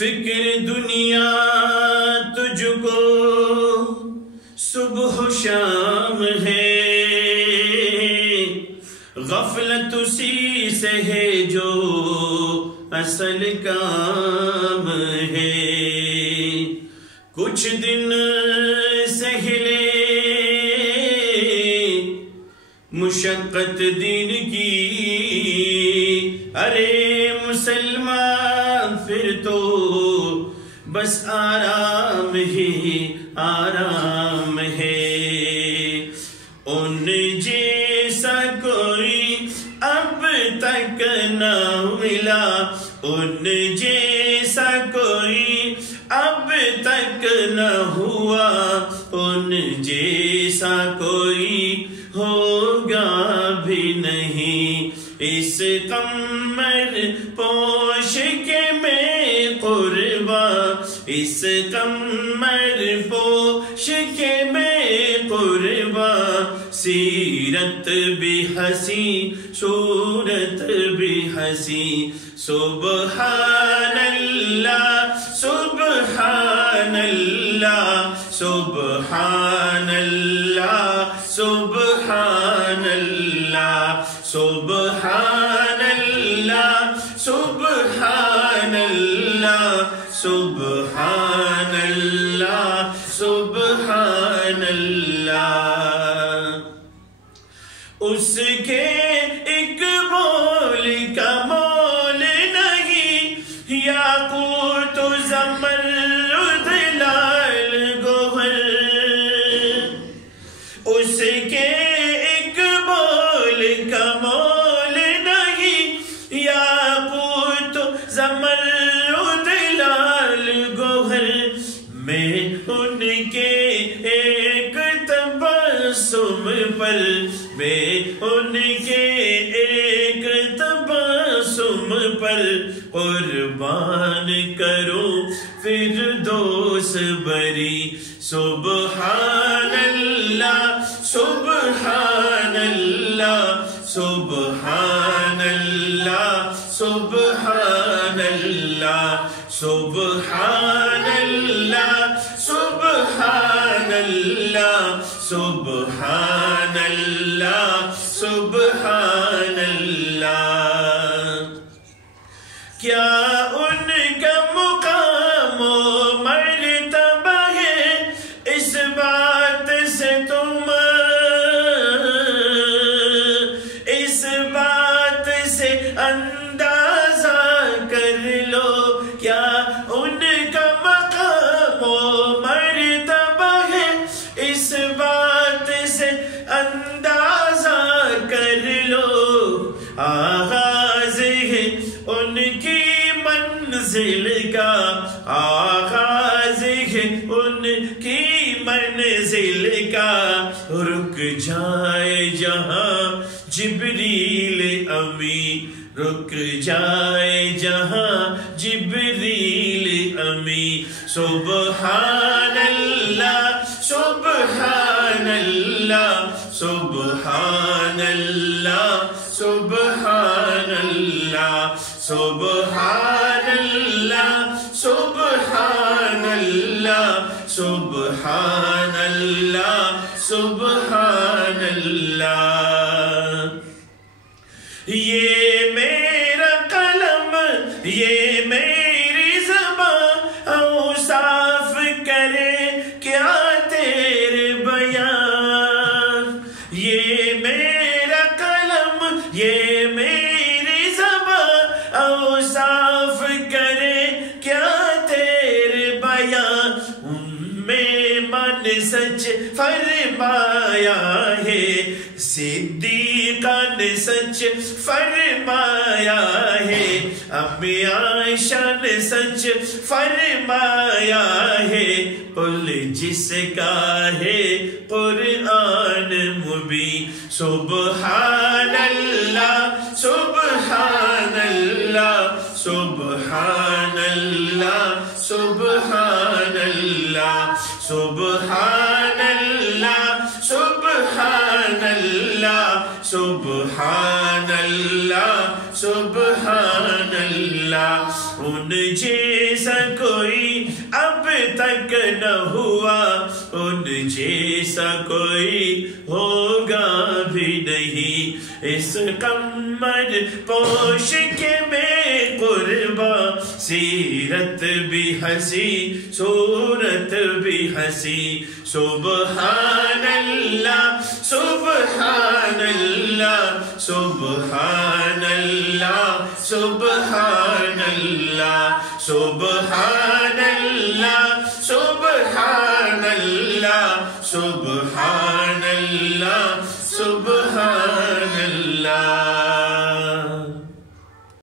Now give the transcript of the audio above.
فکر دنیا تجھ کو صبح و شام ہے، غفلت اسی سے ہے جو اصل کام ہے۔ کچھ دن سہلے مشقت دین کی، ارے مسلمان پھر تو بس آرام ہی آرام ہے۔ ان جیسا کوئی اب تک نہ ملا، ان جیسا کوئی اب تک نہ ہوا، ان جیسا کوئی ہوگا بھی نہیں۔ اس قمر پوش کے میں قربا، اس قمر پوش کے میں قربا، سیرت بھی حسین صورت بھی حسین۔ سبحان اللہ سبحان اللہ سبحان اللہ سبحان اللہ سبحان اللہ سبحان اللہ سبحان اللہ سبحان اللہ۔ اس کے ایک بول کا مول نہیں، یاقوت و زمرد لال گوہر۔ اس کے ایک بول کا مول نہیں، یاقوت و زمرد لال گوہر۔ میں ان کے ایک تبسم پر، میں ان کے ایک تبسم پر قربان کروں فردوس بری۔ سبحان اللہ سبحان اللہ سبحان اللہ سبحان اللہ سبحان اللہ سبحان اللہ سبحان اللہ سبحان اللہ۔ کیا ان کا مقام و مرتبہ ہے، اس بات سے تم اس بات سے اندازہ کر لو۔ کیا ان کا مقام و مرتبہ ہے، اس بات سے اندازہ کر لو۔ آغاز ہے ان کی منزل کا، آغاز ہے ان کی منزل کا، رک جائے جہاں جبریل امی، رک جائے جہاں جبریل امی۔ سبحان اللہ سبحان اللہ سبحان اللہ سبحان اللہ سبحان اللہ سبحان اللہ سبحان اللہ سبحان اللہ۔ یہ میرا قلم یہ میری زبان اوصاف کرے کیا تیرے بیان۔ یہ میرا قلم یہ میری زبان اوصاف کرے کیا تیرے بیان۔ ان میں من سچ فرمایا ہے، صدیقہ نے سچ فرمایا ہے، امی عائشہ نے سچ فرمایا ہے۔ قل جس کا ہے قرآن مبین۔ سبحان اللہ سبحان اللہ سبحان اللہ سبحان اللہ سبحان اللہ سبحان اللہ سبحان اللہ سبحان اللہ۔ ان جیسا کوئی اب تک نہ ہوا، ان جیسا کوئی ہوگا بھی نہیں، اس قمر پوش کے میں قربا، سیرت بھی ہنسی صورت بھی ہنسی، سبحان اللہ سبحان اللہ سبحان اللہ سبحان اللہ سبحان